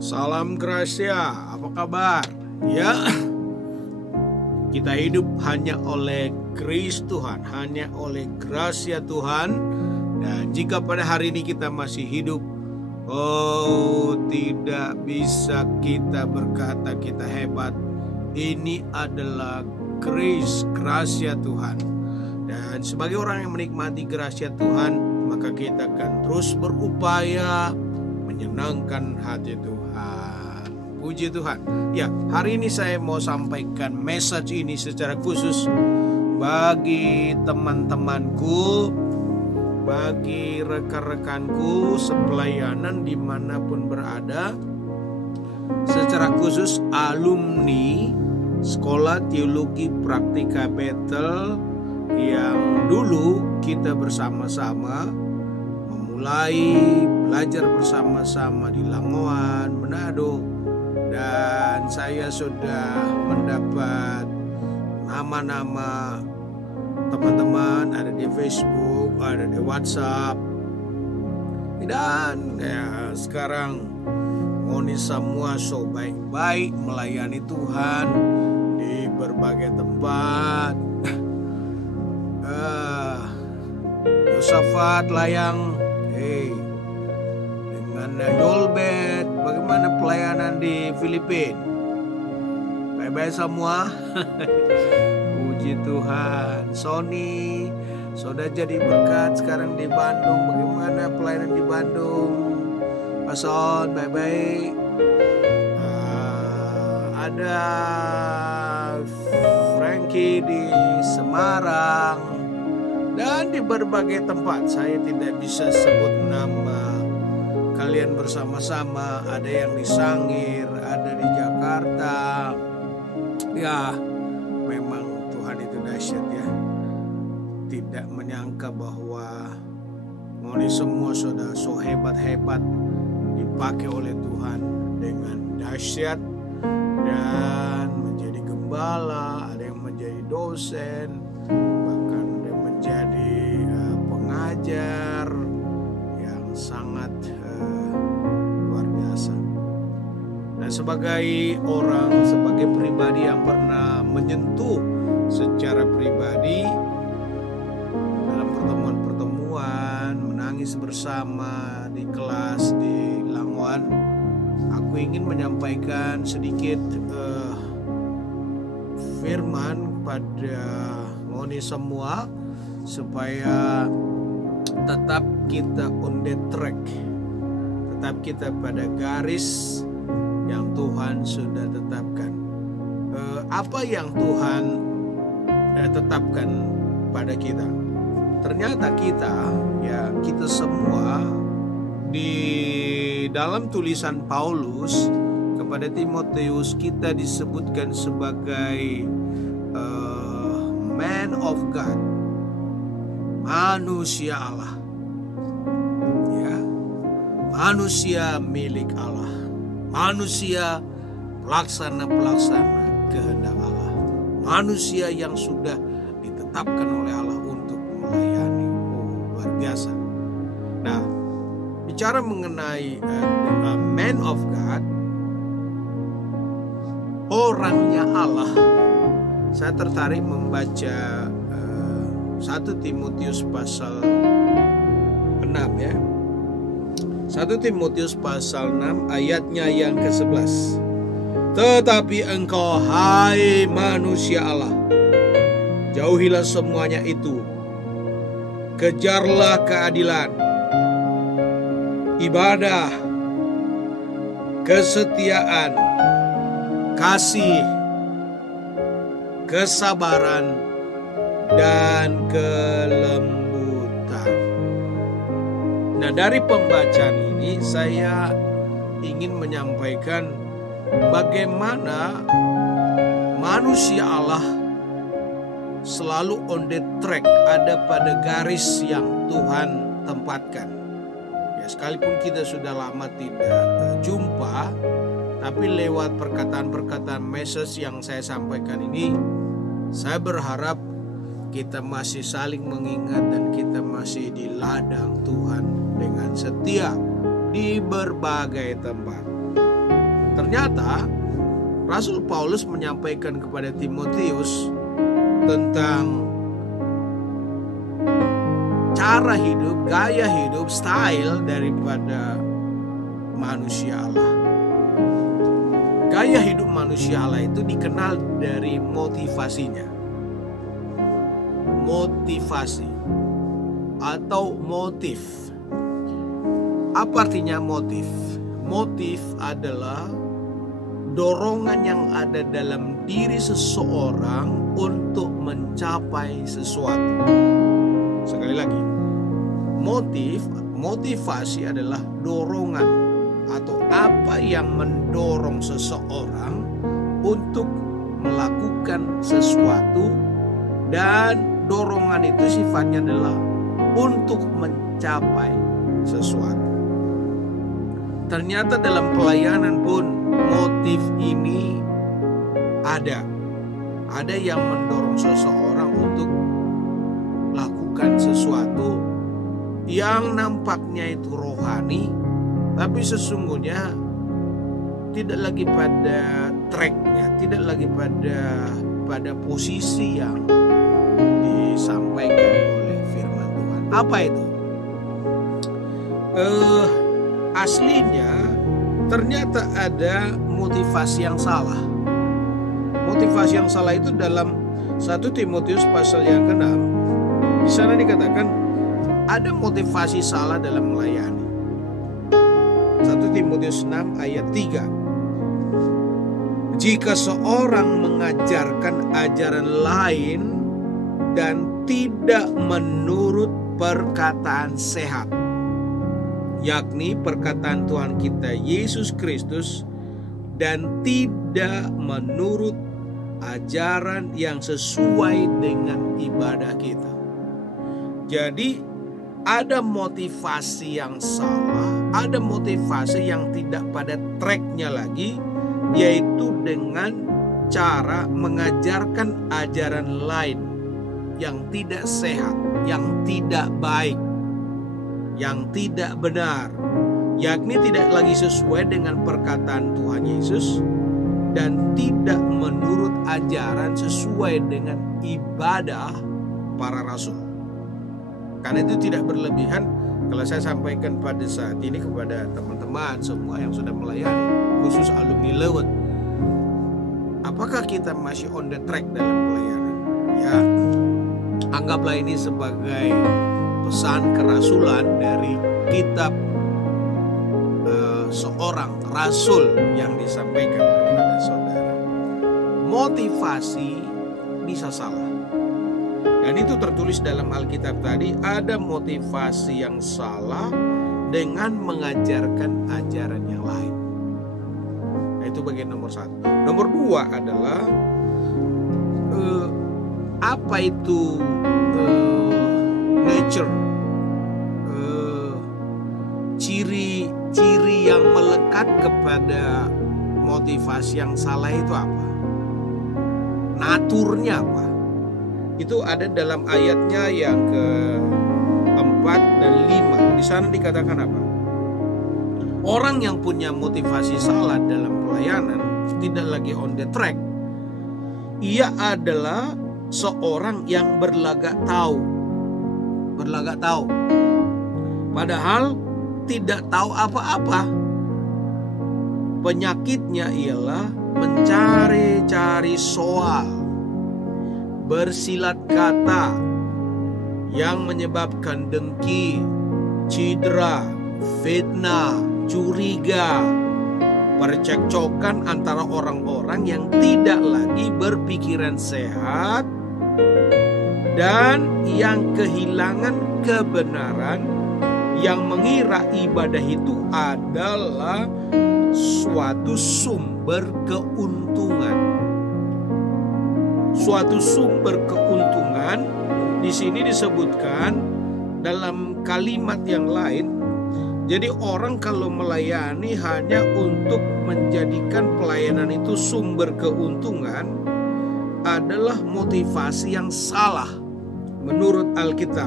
Salam Gracia, apa kabar? Ya, kita hidup hanya oleh grace Tuhan, hanya oleh gracia Tuhan. Dan jika pada hari ini kita masih hidup, tidak bisa kita berkata kita hebat. Ini adalah grace, gracia Tuhan. Dan sebagai orang yang menikmati gracia Tuhan, maka kita akan terus berupaya menyenangkan hati Tuhan. Puji Tuhan. Ya, hari ini saya mau sampaikan message ini secara khusus bagi teman-temanku, bagi rekan-rekanku sepelayanan dimanapun berada, secara khusus alumni Sekolah Teologi Praktika Bethel yang dulu kita bersama-sama mulai belajar bersama-sama di Langoan, Manado, dan saya sudah mendapat nama-nama teman-teman ada di Facebook, ada di WhatsApp, dan ya, sekarang Moni semua so baik-baik melayani Tuhan di berbagai tempat. Yosafat Layang, dengan Yolbet, bagaimana pelayanan di Filipina? Baik-baik semua. Puji Tuhan. Sony sudah jadi berkat sekarang di Bandung. Bagaimana pelayanan di Bandung? Pason, baik-baik. Ada Frankie di Semarang dan di berbagai tempat. Saya tidak bisa sebut nama kalian bersama-sama. Ada yang di Sangir, ada di Jakarta. Ya, memang Tuhan itu dahsyat ya. Tidak menyangka bahwa Moni semua sudah so hebat-hebat dipakai oleh Tuhan dengan dahsyat, dan menjadi gembala, ada yang menjadi dosen, bahkan ada yang menjadi pengajar yang sangat luar biasa. Dan sebagai orang, sebagai pribadi yang pernah menyentuh secara pribadi dalam pertemuan-pertemuan, menangis bersama di kelas di Langoan, aku ingin menyampaikan sedikit firman pada Moni semua supaya tetap kita on the track, tetap kita pada garis yang Tuhan sudah tetapkan. Apa yang Tuhan tetapkan pada kita? Ternyata kita semua di dalam tulisan Paulus kepada Timotius kita disebutkan sebagai man of God, manusia Allah, ya, manusia milik Allah, manusia pelaksana kehendak Allah, manusia yang sudah ditetapkan oleh Allah untuk melayani. Luar biasa. Nah, bicara mengenai man of God, orangnya Allah, saya tertarik membaca 1 Timotius pasal 6 ya. 1 Timotius pasal 6 ayatnya yang ke-11. Tetapi engkau, hai manusia Allah, jauhilah semuanya itu. Kejarlah keadilan, ibadah, kesetiaan, kasih, kesabaran, dan kelembutan. Nah, dari pembacaan ini saya ingin menyampaikan bagaimana manusia Allah selalu on the track, ada pada garis yang Tuhan tempatkan. Ya, sekalipun kita sudah lama tidak jumpa, tapi lewat perkataan-perkataan message yang saya sampaikan ini, saya berharap kita masih saling mengingat dan kita masih di ladang Tuhan dengan setia di berbagai tempat. Ternyata Rasul Paulus menyampaikan kepada Timotius tentang cara hidup, gaya hidup, style daripada manusia Allah. Gaya hidup manusia Allah itu dikenal dari motivasinya. Motivasi atau motif. Apa artinya motif? Motif adalah dorongan yang ada dalam diri seseorang untuk mencapai sesuatu. Sekali lagi, motivasi adalah dorongan atau apa yang mendorong seseorang untuk melakukan sesuatu, dan dorongan itu sifatnya adalah untuk mencapai sesuatu. Ternyata dalam pelayanan pun motif ini ada yang mendorong seseorang untuk lakukan sesuatu yang nampaknya itu rohani, tapi sesungguhnya tidak lagi pada tracknya, tidak lagi pada posisi yang disampaikan oleh firman Tuhan. Apa itu? Aslinya ternyata ada motivasi yang salah. Motivasi yang salah itu dalam 1 Timotius pasal yang ke-6. Di sana dikatakan ada motivasi salah dalam melayani. 1 Timotius 6 ayat 3. Jika seorang mengajarkan ajaran lain dan tidak menurut perkataan sehat, yakni perkataan Tuhan kita Yesus Kristus, dan tidak menurut ajaran yang sesuai dengan ibadah kita. Jadi ada motivasi yang salah, ada motivasi yang tidak pada tracknya lagi, yaitu dengan cara mengajarkan ajaran lain yang tidak sehat, yang tidak baik, yang tidak benar, yakni tidak lagi sesuai dengan perkataan Tuhan Yesus dan tidak menurut ajaran sesuai dengan ibadah para rasul. Karena itu tidak berlebihan kalau saya sampaikan pada saat ini kepada teman-teman semua yang sudah melayani, khusus alumni Lewet. Apakah kita masih on the track dalam pelayanan? Ya, anggaplah ini sebagai pesan kerasulan dari kitab seorang rasul yang disampaikan kepada saudara. Motivasi bisa salah, dan itu tertulis dalam Alkitab tadi. Ada motivasi yang salah dengan mengajarkan ajaran yang lain. Nah, itu bagian nomor 1. Nomor 2 adalah apa itu nature, ciri-ciri yang melekat kepada motivasi yang salah itu apa? Naturnya apa? Itu ada dalam ayatnya yang ke-4 dan 5. Di sana dikatakan apa? Orang yang punya motivasi salah dalam pelayanan tidak lagi on the track. Ia adalah seorang yang berlagak tahu. Padahal tidak tahu apa-apa. Penyakitnya ialah mencari-cari soal, bersilat kata yang menyebabkan dengki, cedera, fitnah, curiga, percekcokan antara orang-orang yang tidak lagi berpikiran sehat dan yang kehilangan kebenaran, yang mengira ibadah itu adalah suatu sumber keuntungan. Suatu sumber keuntungan di sini disebutkan dalam kalimat yang lain, Jadi orang kalau melayani hanya untuk menjadikan pelayanan itu sumber keuntungan adalah motivasi yang salah menurut Alkitab.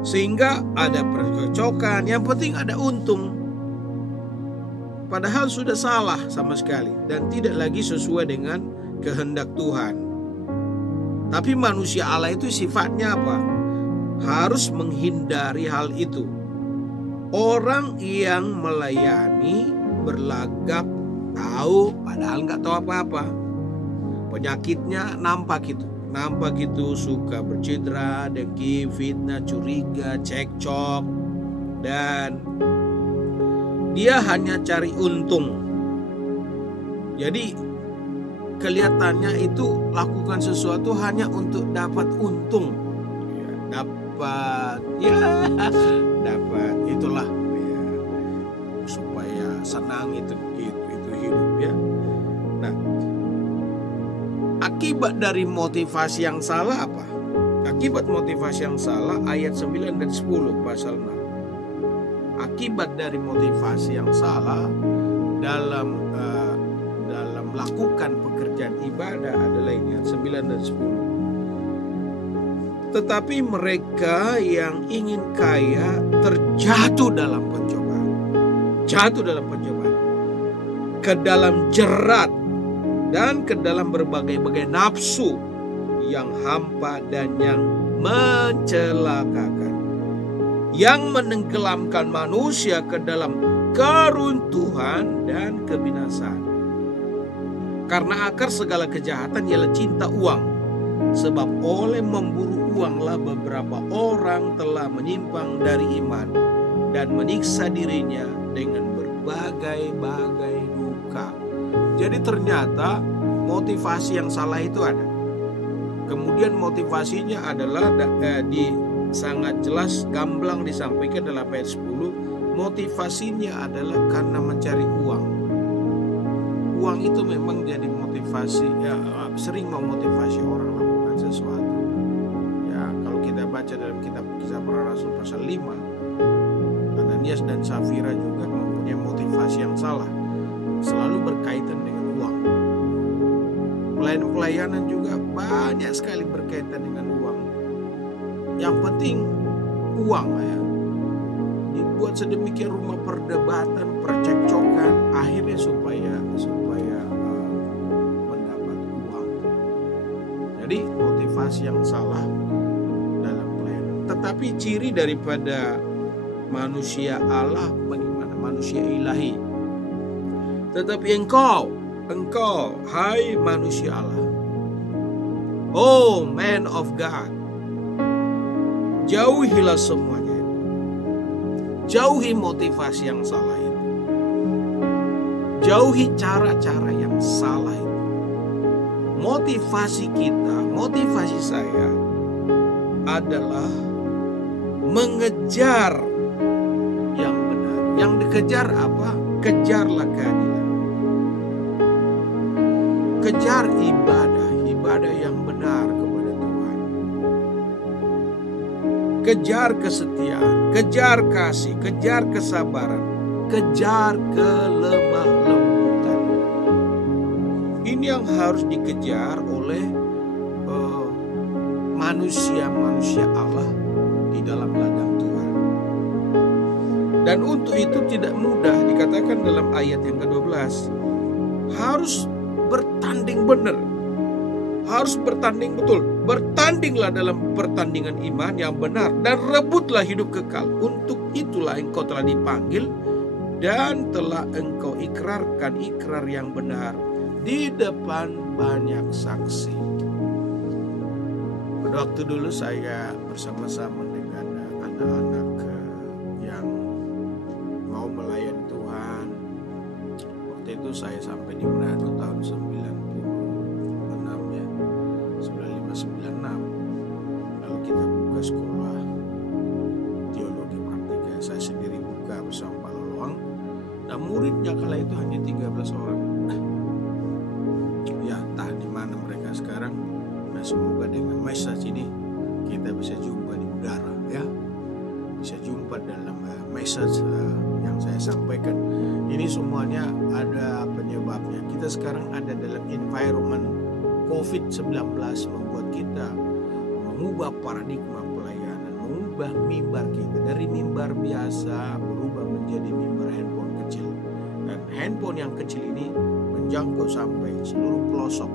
Sehingga ada percocokan, yang penting ada untung. Padahal sudah salah sama sekali dan tidak lagi sesuai dengan kehendak Tuhan. Tapi manusia Allah itu sifatnya apa? Harus menghindari hal itu. Orang yang melayani berlagak tahu padahal nggak tahu apa-apa. Penyakitnya nampak itu suka bercedera, dengki, fitnah, curiga, cekcok, dan dia hanya cari untung. Jadi kelihatannya itu lakukan sesuatu hanya untuk dapat untung, dapat itulah ya, supaya senang itu hidup ya. Nah, akibat dari motivasi yang salah apa? Akibat motivasi yang salah ayat 9 dan 10 pasal 6. Akibat dari motivasi yang salah dalam melakukan pekerjaan ibadah adalah ini 9 dan 10. Tetapi mereka yang ingin kaya terjatuh dalam pencobaan. Jatuh dalam pencobaan. Ke dalam jerat dan ke dalam berbagai-bagai nafsu yang hampa dan yang mencelakakan, yang menenggelamkan manusia ke dalam keruntuhan dan kebinasaan. Karena akar segala kejahatan ialah cinta uang, sebab oleh memburu uanglah beberapa orang telah menyimpang dari iman dan menyiksa dirinya dengan berbagai-bagai duka. Jadi ternyata motivasi yang salah itu ada. Kemudian motivasinya adalah sangat jelas gamblang disampaikan dalam ayat 10. Motivasinya adalah karena mencari uang. Uang itu memang jadi motivasi, sering memotivasi orang lakukan sesuatu. Ya, kalau kita baca dalam kitab Kisah Para Rasul pasal 5, Ananias dan Safira juga mempunyai motivasi yang salah, selalu berkaitan dengan uang. Pelayanan juga banyak sekali berkaitan dengan uang. Yang penting uang ya. Dibuat sedemikian rumah perdebatan, percekcokan, akhirnya supaya mendapat uang. Jadi motivasi yang salah dalam pelayanan. Tetapi ciri daripada manusia Allah bagaimana? Manusia ilahi. Tetapi engkau, hai manusia Allah, oh man of God, jauhilah semuanya. Jauhi motivasi yang salah itu. Jauhi cara-cara yang salah itu. Motivasi kita, motivasi saya adalah mengejar yang benar. Yang dikejar apa? Kejarlah keadilan. Kejar ibadah yang benar kepada Tuhan. Kejar kesetiaan, kejar kasih, kejar kesabaran, kejar kelemah lembutan. Ini yang harus dikejar oleh manusia-manusia Allah di dalam ladang Tuhan. Dan untuk itu tidak mudah, dikatakan dalam ayat yang ke-12, harus bertanding benar, harus bertanding betul. Bertandinglah dalam pertandingan iman yang benar dan rebutlah hidup kekal. Untuk itulah engkau telah dipanggil dan telah engkau ikrarkan ikrar yang benar di depan banyak saksi. Pada waktu dulu saya bersama-sama dengan anak-anak yang mau melayani Tuhan. Waktu itu saya sampai di Manado tahun 95-96. Lalu kita buka sekolah teologi praktika. Saya sendiri buka bersama Pak Loloang. Dan muridnya kala itu hanya 13 orang. Ya, entah di mana mereka sekarang. Nah, semoga dengan message ini kita bisa jumpa di udara ya. Bisa jumpa dalam message yang saya sampaikan. Ini semuanya ada penyebabnya. Kita sekarang ada dalam environment COVID-19 membuat kita mengubah paradigma pelayanan, mengubah mimbar kita dari mimbar biasa berubah menjadi mimbar handphone kecil. Dan handphone yang kecil ini menjangkau sampai seluruh pelosok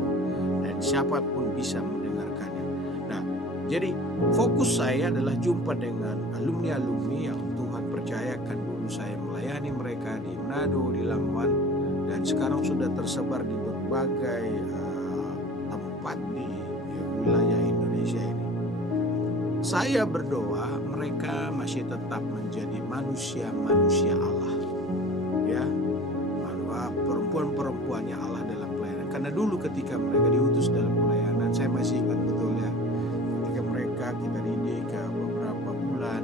dan siapapun bisa mendengarkannya. Nah, jadi fokus saya adalah jumpa dengan alumni-alumni yang Tuhan percayakan dulu saya melayani mereka di Manado, di Lamongan, dan sekarang sudah tersebar di berbagai tempat di wilayah Indonesia ini. Saya berdoa mereka masih tetap menjadi manusia-manusia Allah, ya, perempuan-perempuannya Allah dalam pelayanan. Karena dulu ketika mereka diutus dalam pelayanan, saya masih ingat betul ya, ketika mereka kita didik ke beberapa bulan,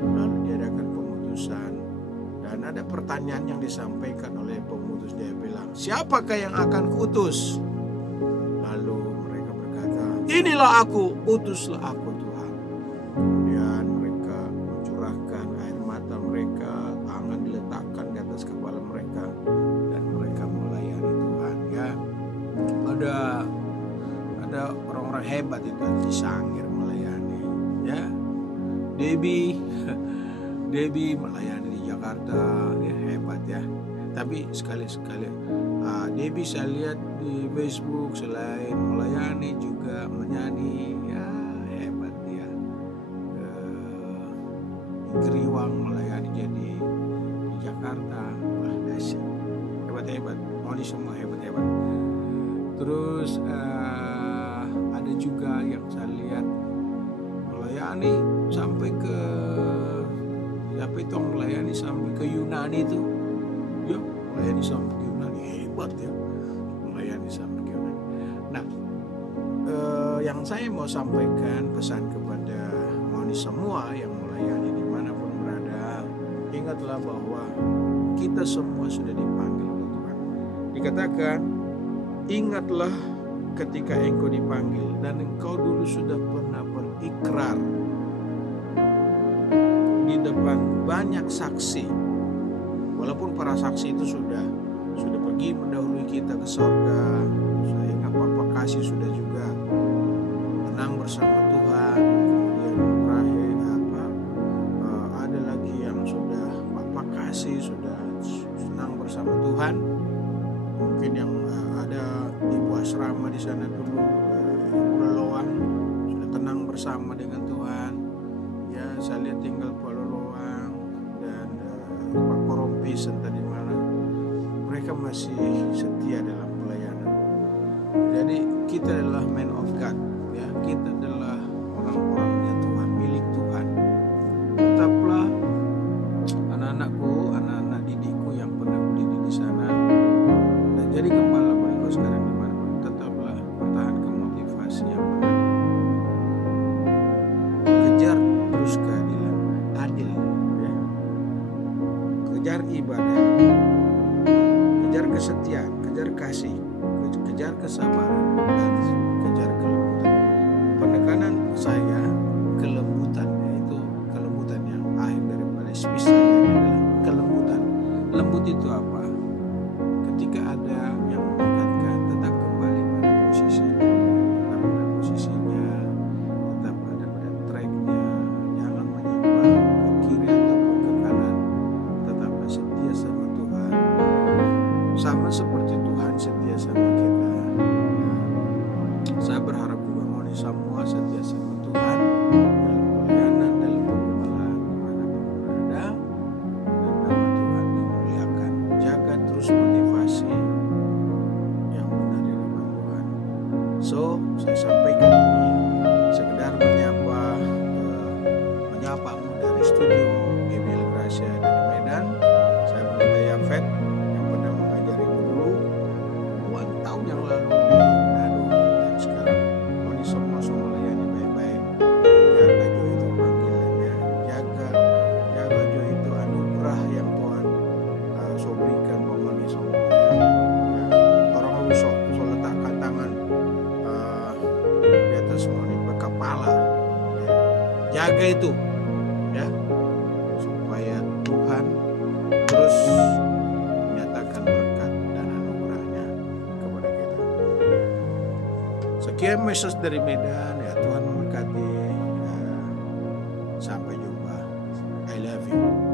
lalu diadakan pemutusan, dan ada pertanyaan yang disampaikan oleh pemutus. Dia bilang, siapakah yang akan kuutus? Lalu mereka berkata, inilah aku, utuslah aku Tuhan. Kemudian mereka mencurahkan air mata mereka, tangan diletakkan di atas kepala mereka, dan mereka melayani Tuhan. Ya, ada orang-orang hebat itu di Sangir melayani. Ya, Debbie melayani di Jakarta, ya hebat ya. Tapi sekali-sekali Debbie saya lihat di Facebook selain melayani juga menyanyi, ya hebat dia. Geriwang melayani jadi di Jakarta, wah dahsyat, hebat-hebat. Ini semua hebat-hebat. Terus ada juga yang saya lihat melayani sampai ke melayani sampai ke Yunani itu, ya melayani sampai ke Yunani, hebat ya, melayani sampai ke Yunani. Nah, yang saya mau sampaikan pesan kepada semua yang melayani dimanapun berada, ingatlah bahwa kita semua sudah dipanggil oleh Tuhan. Dikatakan, ingatlah ketika engkau dipanggil dan engkau dulu sudah pernah berikrar di depan banyak saksi, walaupun para saksi itu sudah pergi mendahului kita ke sorga. Saya ingat Papa Kasih sudah juga tenang bersama Tuhan. Kemudian terakhir ada lagi yang sudah Papa Kasih sudah senang bersama Tuhan. Mungkin yang ada Ibu Asrama di sana dulu, Ibu Lelowang sudah tenang bersama dengan Tuhan. Ya, saya lihat tinggal Pak Lelowang dan Pak Korompis entah di mana. Mereka masih setia dalam pelayanan. Jadi kita adalah man of God, ya. Kita adalah orang-orangnya Tuhan, milik Tuhan. Tetaplah anak-anakku, anak-anak didikku yang pernah berdiri di sana dan jadi gembala mereka sekarang di mana. Tetaplah pertahankan motivasi yang benar. Kejar terus keadilan, adil, ya. Kejar ibadah, kejar kesetiaan, kejar kasih, kejar kesabaran, dan kejar kelembutan. Penekanan saya kelembutan, yaitu kelembutan yang akhir daripada spesies saya adalah kelembutan. Lembut itu apa? Ketika ada yang mengingatkan, tetap kembali pada posisinya, tetap pada posisinya, tetap ada pada tracknya, jangan menyimpang ke kiri ataupun ke kanan, tetaplah setia sama Tuhan, sama seperti Tuhan setia sama kita. Saya berharap juga mohon semua setia sama Tuhan dalam pelayanan, dalam penggubalan dimanapun berada, dan nama Tuhan dimuliakan. Jaga terus motivasi yang benar di hadapan Tuhan. So, saya sampaikan ini sekedar menyapamu dari studio GBL Gracia dari Medan. Saya Pendeta Yafet yang pernah mengajariku dulu puluhan tahun yang lalu di Manado, dan sekarang mohon semua melayani baik-baik. Jaga jo itu panggilannya, jaga jo itu anugerah yang Tuhan so berikan mohon semuanya. Orang lu so letakkan tangan di atas semua ini berkepala, ya. Jaga itu, ya, supaya Demikian message dari Medan ya. Tuhan memberkati. Sampai jumpa. I love you.